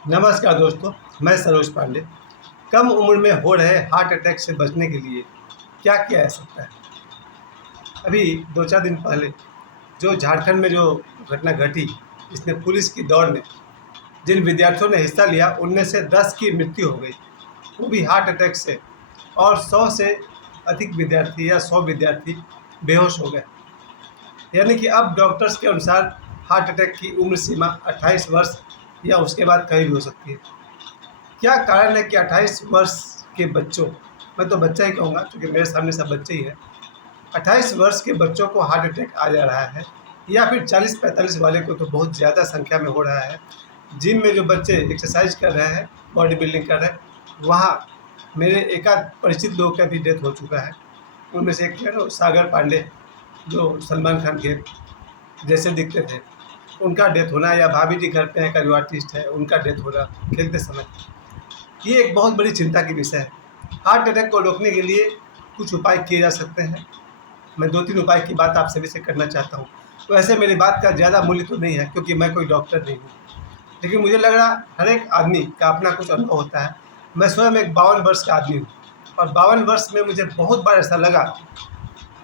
नमस्कार दोस्तों, मैं सरोज पांडे। कम उम्र में हो रहे हार्ट अटैक से बचने के लिए क्या किया जा सकता है? अभी 2-4 दिन पहले जो झारखंड में जो घटना घटी, इसमें पुलिस की दौड़ में जिन विद्यार्थियों ने हिस्सा लिया उनमें से 10 की मृत्यु हो गई, वो भी हार्ट अटैक से। और 100 से अधिक विद्यार्थी या 100 विद्यार्थी बेहोश हो गए। यानी कि अब डॉक्टर्स के अनुसार हार्ट अटैक की उम्र सीमा 28 वर्ष या उसके बाद कहीं भी हो सकती है। क्या कारण है कि 28 वर्ष के बच्चों, मैं तो बच्चा ही कहूँगा क्योंकि मेरे सामने सब बच्चे ही हैं, 28 वर्ष के बच्चों को हार्ट अटैक आ जा रहा है, या फिर 40-45 वाले को तो बहुत ज़्यादा संख्या में हो रहा है। जिम में जो बच्चे एक्सरसाइज कर रहे हैं, बॉडी बिल्डिंग कर रहे हैं, वहाँ मेरे एकाध परिचित लोगों का भी डेथ हो चुका है। उनमें से एक है ना सागर पांडे, जो सलमान खान के जैसे दिखते थे, उनका डेथ होना, या भाभी जी घर पे हैं का जो आर्टिस्ट है उनका डेथ होना खेलते समय, ये एक बहुत बड़ी चिंता की विषय है। हार्ट अटैक को रोकने के लिए कुछ उपाय किए जा सकते हैं। मैं 2-3 उपाय की बात आप सभी से करना चाहता हूँ। वैसे मेरी बात का ज़्यादा मूल्य तो नहीं है क्योंकि मैं कोई डॉक्टर नहीं हूँ, लेकिन मुझे लग रहा हर एक आदमी का अपना कुछ अनुभव होता है। मैं स्वयं एक 52 वर्ष का आदमी हूँ, और 52 वर्ष में मुझे बहुत बार ऐसा लगा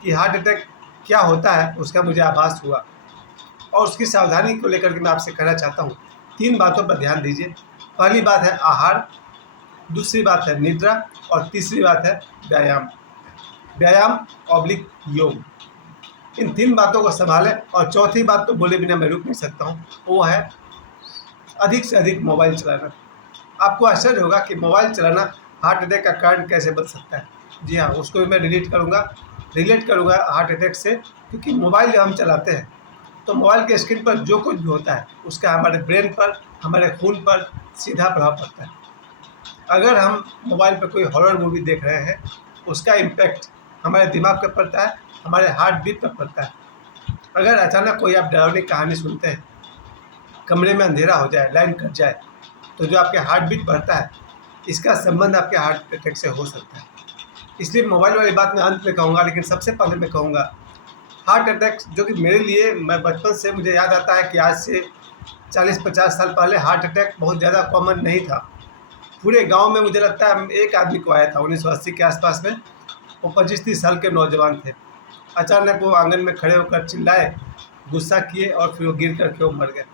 कि हार्ट अटैक क्या होता है उसका मुझे आभास हुआ। और उसकी सावधानी को लेकर के मैं आपसे कहना चाहता हूँ, 3 बातों पर ध्यान दीजिए। पहली बात है आहार, दूसरी बात है निद्रा, और तीसरी बात है व्यायाम। व्यायाम ऑब्लिक योग, इन 3 बातों को संभालें। और चौथी बात तो बोले बिना मैं रुक नहीं सकता हूँ, वो है अधिक से अधिक मोबाइल चलाना। आपको आश्चर्य होगा कि मोबाइल चलाना हार्ट अटैक का कारण कैसे बन सकता है। जी हाँ, उसको भी मैं रिलेट करूँगा हार्ट अटैक से, क्योंकि मोबाइल जब हम चलाते हैं तो मोबाइल के स्क्रीन पर जो कुछ भी होता है उसका हमारे ब्रेन पर, हमारे खून पर सीधा प्रभाव पड़ता है। अगर हम मोबाइल पर कोई हॉरर मूवी देख रहे हैं, उसका इम्पैक्ट हमारे दिमाग पर पड़ता है, हमारे हार्ट बीट पर पड़ता है। अगर अचानक कोई आप डरावनी कहानी सुनते हैं, कमरे में अंधेरा हो जाए, लाइन कट जाए, तो जो आपके हार्ट बीट बढ़ता है, इसका संबंध आपके हार्ट अटैक से हो सकता है। इसलिए मोबाइल वाली बात मैं अंत में कहूँगा, लेकिन सबसे पहले मैं कहूँगा हार्ट अटैक, जो कि मेरे लिए, मैं बचपन से मुझे याद आता है कि आज से 40-50 साल पहले हार्ट अटैक बहुत ज़्यादा कॉमन नहीं था। पूरे गांव में मुझे लगता है एक आदमी को आया था 1980 के आसपास में। वो 25-30 साल के नौजवान थे। अचानक वो आंगन में खड़े होकर चिल्लाए, गुस्सा किए, और फिर वो गिर कर के वो मर गए।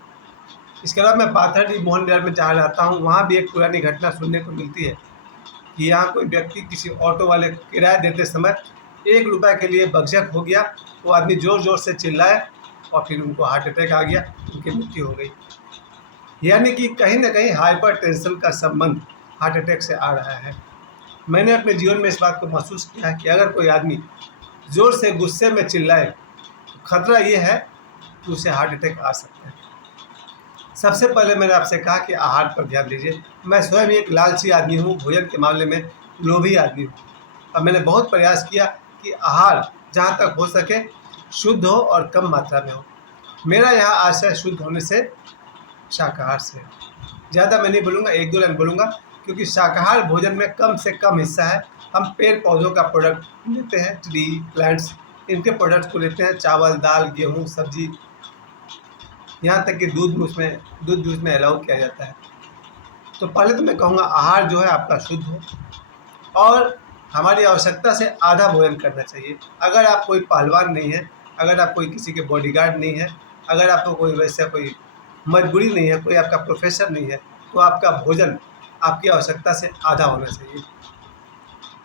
इसके अलावा मैं पाथरडी मोहन बिहार में जहाँ रहता हूँ, वहाँ भी एक पुरानी घटना सुनने को मिलती है कि यहाँ कोई व्यक्ति किसी ऑटो वाले को किराया देते समय 1 रुपये के लिए बकझक हो गया। वो आदमी ज़ोर ज़ोर से चिल्लाए और फिर उनको हार्ट अटैक आ गया, उनकी मृत्यु हो गई। यानी कि कहीं न कहीं हाइपर टेंशन का संबंध हार्ट अटैक से आ रहा है। मैंने अपने जीवन में इस बात को महसूस किया है कि अगर कोई आदमी ज़ोर से गुस्से में चिल्लाए, तो खतरा ये है कि उसे हार्ट अटैक आ सकता है। सबसे पहले मैंने आपसे कहा कि आहार पर ध्यान दीजिए। मैं स्वयं एक लालची आदमी हूँ, भोजन के मामले में लोभी आदमी हूँ, और मैंने बहुत प्रयास किया कि आहार जहाँ तक हो सके शुद्ध हो और कम मात्रा में हो। मेरा यहाँ आशय शुद्ध होने से शाकाहार से, ज़्यादा मैं नहीं बोलूँगा, 1-2 लाइन बोलूँगा, क्योंकि शाकाहार भोजन में कम से कम हिस्सा है। हम पेड़ पौधों का प्रोडक्ट लेते हैं, ट्री प्लांट्स, इनके प्रोडक्ट्स को लेते हैं, चावल, दाल, गेहूँ, सब्जी, यहाँ तक कि दूध भी उसमें अलाउ किया जाता है। तो पहले तो मैं कहूँगा आहार जो है आपका शुद्ध हो, और हमारी आवश्यकता से आधा भोजन करना चाहिए। अगर आप कोई पहलवान नहीं है, अगर आप कोई किसी के बॉडीगार्ड नहीं है, अगर आपको कोई वैसा कोई मजबूरी नहीं है, कोई आपका प्रोफेसर नहीं है, तो आपका भोजन आपकी आवश्यकता से आधा होना चाहिए।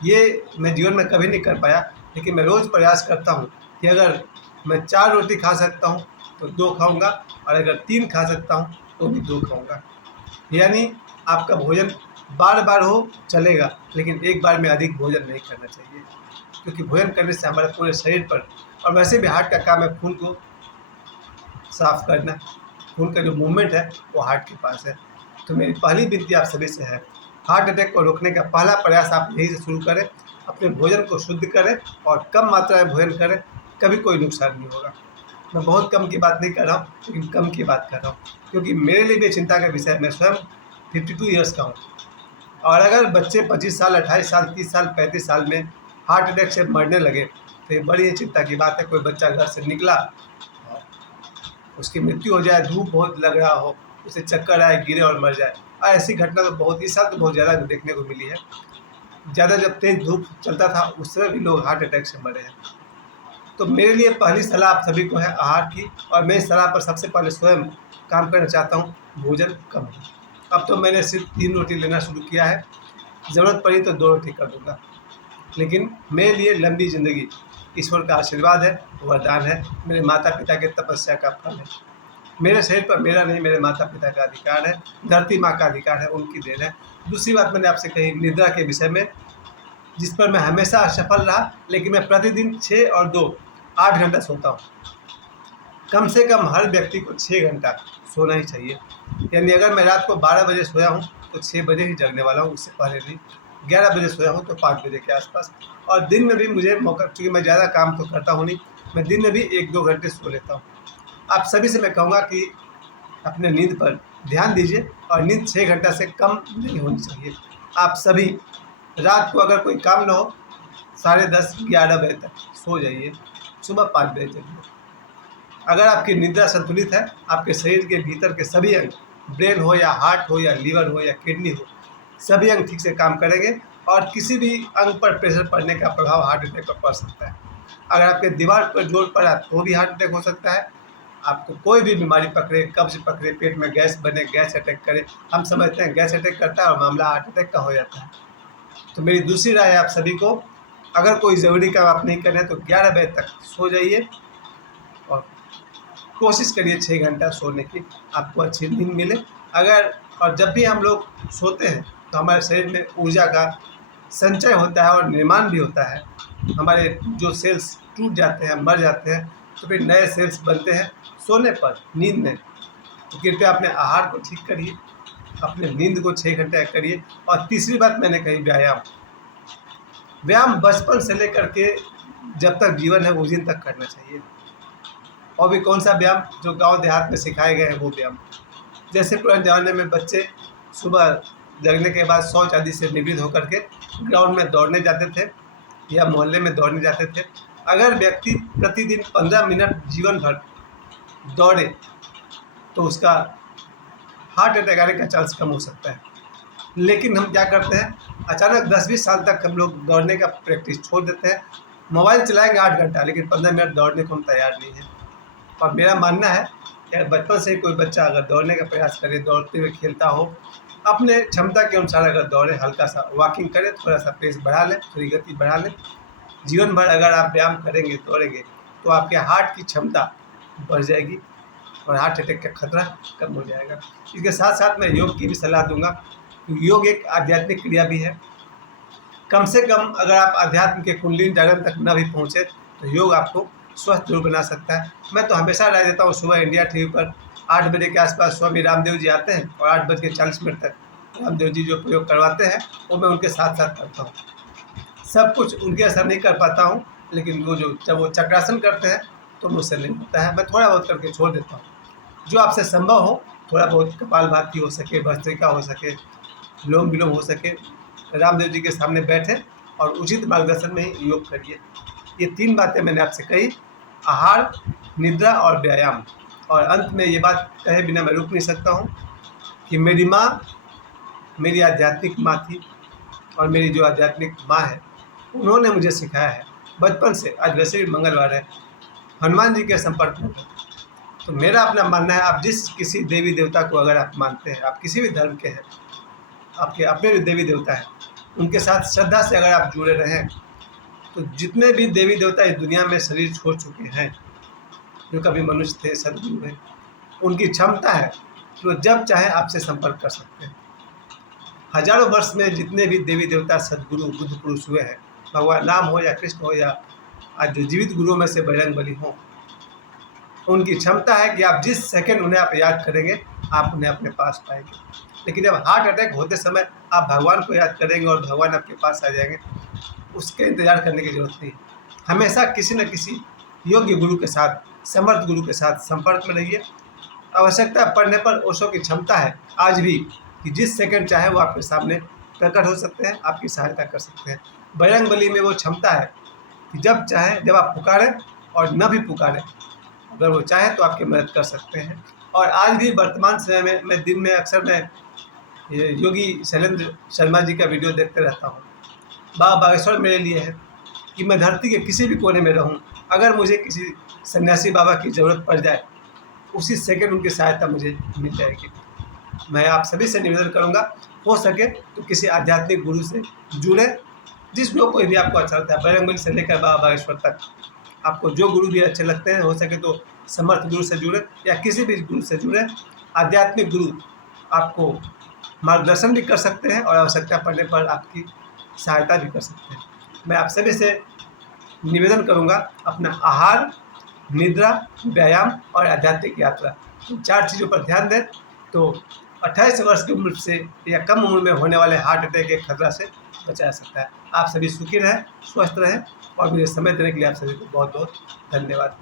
ये मैं जीवन में कभी नहीं कर पाया, लेकिन मैं रोज़ प्रयास करता हूँ कि अगर मैं 4 रोटी खा सकता हूँ तो 2 खाऊँगा, और अगर 3 खा सकता हूँ तो भी 2 खाऊँगा। यानी आपका भोजन बार-बार हो चलेगा, लेकिन एक बार में अधिक भोजन नहीं करना चाहिए, क्योंकि भोजन करने से हमारे पूरे शरीर पर, और वैसे भी हार्ट का काम है खून को साफ़ करना। खून का जो मूवमेंट है वो हार्ट के पास है। तो मेरी पहली विनती आप सभी से है, हार्ट अटैक को रोकने का पहला प्रयास आप यहीं से शुरू करें। अपने भोजन को शुद्ध करें और कम मात्रा में भोजन करें, कभी कोई नुकसान नहीं होगा। मैं बहुत कम की बात नहीं कर रहा हूँ, लेकिन कम की बात कर रहा हूँ, क्योंकि मेरे लिए भी चिंता का विषय है। मैं स्वयं 52 ईयर्स का हूँ, और अगर बच्चे 25 साल, 28 साल, 30 साल, 35 साल में हार्ट अटैक से मरने लगे, तो ये बड़ी चिंता की बात है। कोई बच्चा घर से निकला, उसकी मृत्यु हो जाए, धूप बहुत लग रहा हो, उसे चक्कर आए, गिरे और मर जाए। और ऐसी घटना तो बहुत इस साल तो बहुत ज़्यादा देखने को मिली है। ज़्यादा जब तेज़ धूप चलता था उस समय भी लोग हार्ट अटैक से मरे हैं। तो मेरे लिए पहली सलाह आप सभी को है आहार की, और मैं इस सलाह पर सबसे पहले स्वयं काम करना चाहता हूँ, भोजन कम हो। अब तो मैंने सिर्फ 3 रोटी लेना शुरू किया है, ज़रूरत पड़ी तो 2 रोटी कर दूँगा। लेकिन मेरे लिए लंबी ज़िंदगी ईश्वर का आशीर्वाद है, वरदान है, मेरे माता-पिता की तपस्या का फल है। मेरे शरीर पर मेरा नहीं, मेरे माता-पिता का अधिकार है, धरती माँ का अधिकार है, उनकी देन है। दूसरी बात मैंने आपसे कही निद्रा के विषय में, जिस पर मैं हमेशा असफल रहा, लेकिन मैं प्रतिदिन 6 और 2 8 घंटा सोता हूँ। कम से कम हर व्यक्ति को 6 घंटा सोना ही चाहिए। यानी अगर मैं रात को 12 बजे सोया हूँ तो 6 बजे ही जगने वाला हूँ, उससे पहले नहीं। 11 बजे सोया हूँ तो 5 बजे के आसपास। और दिन में भी मुझे मौका, क्योंकि मैं ज़्यादा काम तो करता हूँ नहीं, मैं दिन में भी 1-2 घंटे सो लेता हूँ। आप सभी से मैं कहूँगा कि अपने नींद पर ध्यान दीजिए, और नींद 6 घंटा से कम नहीं होनी चाहिए। आप सभी रात को अगर कोई काम ना हो 10:30-11 बजे तक सो जाइए, सुबह 5 बजे जगिए। अगर आपकी निद्रा संतुलित है, आपके शरीर के भीतर के सभी अंग, ब्रेन हो या हार्ट हो या लीवर हो या किडनी हो, सभी अंग ठीक से काम करेंगे, और किसी भी अंग पर प्रेशर पड़ने का प्रभाव हार्ट अटैक पर पड़ सकता है। अगर आपके दिमाग पर जोर पड़ा तो भी हार्ट अटैक हो सकता है। आपको कोई भी बीमारी पकड़े, कब्ज पकड़े, पेट में गैस बने, गैस अटैक करे, हम समझते हैं गैस अटैक करता है और मामला हार्ट अटैक का हो जाता है। तो मेरी दूसरी राय है आप सभी को, अगर कोई ज़रूरी काम आप नहीं कर रहे हैं तो 11 बजे तक सो जाइए, और कोशिश करिए 6 घंटा सोने की, आपको अच्छी नींद मिले। अगर और जब भी हम लोग सोते हैं तो हमारे शरीर में ऊर्जा का संचय होता है और निर्माण भी होता है। हमारे जो सेल्स टूट जाते हैं, मर जाते हैं, तो फिर नए सेल्स बनते हैं सोने पर, नींद में। तो कृपया अपने आहार को ठीक करिए, अपने नींद को 6 घंटे करिए। और तीसरी बात मैंने कही, व्यायाम। व्यायाम बचपन से लेकर के जब तक जीवन है उस दिन तक करना चाहिए। और भी कौन सा व्यायाम, जो गांव देहात में सिखाए गए हैं वो व्यायाम। जैसे पुराने ज़माने में बच्चे सुबह जगने के बाद शौच आदि से निवृत्त होकर के ग्राउंड में दौड़ने जाते थे या मोहल्ले में दौड़ने जाते थे। अगर व्यक्ति प्रतिदिन 15 मिनट जीवन भर दौड़े तो उसका हार्ट अटैक आने का चांस कम हो सकता है। लेकिन हम क्या करते हैं, अचानक 10-20 साल तक हम लोग दौड़ने का प्रैक्टिस छोड़ देते हैं। मोबाइल चलाएंगे 8 घंटा, लेकिन 15 मिनट दौड़ने को हम तैयार नहीं हैं। और मेरा मानना है कि बचपन से ही कोई बच्चा अगर दौड़ने का प्रयास करे, दौड़ते हुए खेलता हो, अपने क्षमता के अनुसार अगर दौड़े, हल्का सा वॉकिंग करे, थोड़ा सा पेस बढ़ा लें, थोड़ी गति बढ़ा लें, जीवन भर अगर आप व्यायाम करेंगे, दौड़ेंगे, तो आपके हार्ट की क्षमता बढ़ जाएगी और हार्ट अटैक का खतरा कम हो जाएगा। इसके साथ साथ मैं योग की भी सलाह दूंगा। योग एक आध्यात्मिक क्रिया भी है। कम से कम अगर आप अध्यात्म के कुंडली जागरण तक न भी पहुँचे तो योग आपको स्वस्थ जरूर बना सकता है। मैं तो हमेशा राय देता हूँ, सुबह इंडिया टीवी पर 8 बजे के आसपास स्वामी रामदेव जी आते हैं, और 8:40 तक रामदेव जी जो प्रयोग करवाते हैं वो मैं उनके साथ साथ करता हूँ। सब कुछ उनके असर नहीं कर पाता हूँ, लेकिन वो जो जब वो चक्रासन करते हैं तो मुझसे नहीं होता है, मैं थोड़ा बहुत करके छोड़ देता हूँ। जो आपसे संभव हो, थोड़ा बहुत कपालभाति हो सके, भस्त्रिका हो सके, लोम विलोम हो सके, रामदेव जी के सामने बैठे और उचित मार्गदर्शन में ही योग करिए। ये 3 बातें मैंने आपसे कही, आहार, निद्रा और व्यायाम। और अंत में ये बात कहे बिना मैं रुक नहीं सकता हूँ कि मेरी माँ मेरी आध्यात्मिक माँ थी, और मेरी जो आध्यात्मिक माँ है उन्होंने मुझे सिखाया है बचपन से। आज वैसे भी मंगलवार है, हनुमान जी के संपर्क में हो। तो मेरा अपना मानना है, आप जिस किसी देवी देवता को अगर आप मानते हैं, आप किसी भी धर्म के हैं, आपके अपने भी देवी देवता हैं, उनके साथ श्रद्धा से अगर आप जुड़े रहें, तो जितने भी देवी देवता इस दुनिया में शरीर छोड़ चुके हैं, जो कभी मनुष्य थे, सदगुरु हैं, उनकी क्षमता है कि वो जब चाहे आपसे संपर्क कर सकते हैं। हजारों वर्ष में जितने भी देवी देवता, सदगुरु, बुद्ध पुरुष हुए हैं, भगवान राम हो या कृष्ण हो या आज जो जीवित गुरुओं में से बजरंगबली हों, उनकी क्षमता है कि आप जिस सेकंड उन्हें आप याद करेंगे, आप उन्हें अपने पास पाएंगे। लेकिन जब हार्ट अटैक होते समय आप भगवान को याद करेंगे और भगवान आपके पास आ जाएंगे, उसके इंतज़ार करने की ज़रूरत नहीं। हमेशा किसी न किसी योग्य गुरु के साथ, समर्थ गुरु के साथ संपर्क में रहिए। आवश्यकता पड़ने पर ओशो की क्षमता है आज भी कि जिस सेकंड चाहे वो आपके सामने प्रकट हो सकते हैं, आपकी सहायता कर सकते हैं। बजरंगबली में वो क्षमता है कि जब चाहे, जब आप पुकारें और न भी पुकारें, अगर वो चाहे तो आपकी मदद कर सकते हैं। और आज भी वर्तमान समय में मैं दिन में अक्सर मैं ये योगी शैलेंद्र शर्मा जी का वीडियो देखते रहता हूँ। बाबा बागेश्वर मेरे लिए है कि मैं धरती के किसी भी कोने में रहूं, अगर मुझे किसी सन्यासी बाबा की ज़रूरत पड़ जाए, उसी सेकंड उनकी सहायता मुझे मिल जाएगी। मैं आप सभी से निवेदन करूंगा, हो सके तो किसी आध्यात्मिक गुरु से जुड़ें, जिस लोग कोई भी आपको अच्छा लगता है, बजरंगबली से लेकर बाबा बागेश्वर तक, आपको जो गुरु भी अच्छे लगते हैं, हो सके तो समर्थ गुरु से जुड़ें या किसी भी गुरु से जुड़ें। आध्यात्मिक गुरु आपको मार्गदर्शन भी कर सकते हैं और आवश्यकता पड़ने पर आपकी सहायता भी कर सकते हैं। मैं आप सभी से निवेदन करूंगा, अपना आहार, निद्रा, व्यायाम और आध्यात्मिक यात्रा, इन 4 चीज़ों पर ध्यान दें तो 28 वर्ष की उम्र से या कम उम्र में होने वाले हार्ट अटैक के खतरा से बचा जा सकता है। आप सभी सुखी रहें, स्वस्थ रहें और मुझे समय देने के लिए आप सभी को बहुत बहुत धन्यवाद।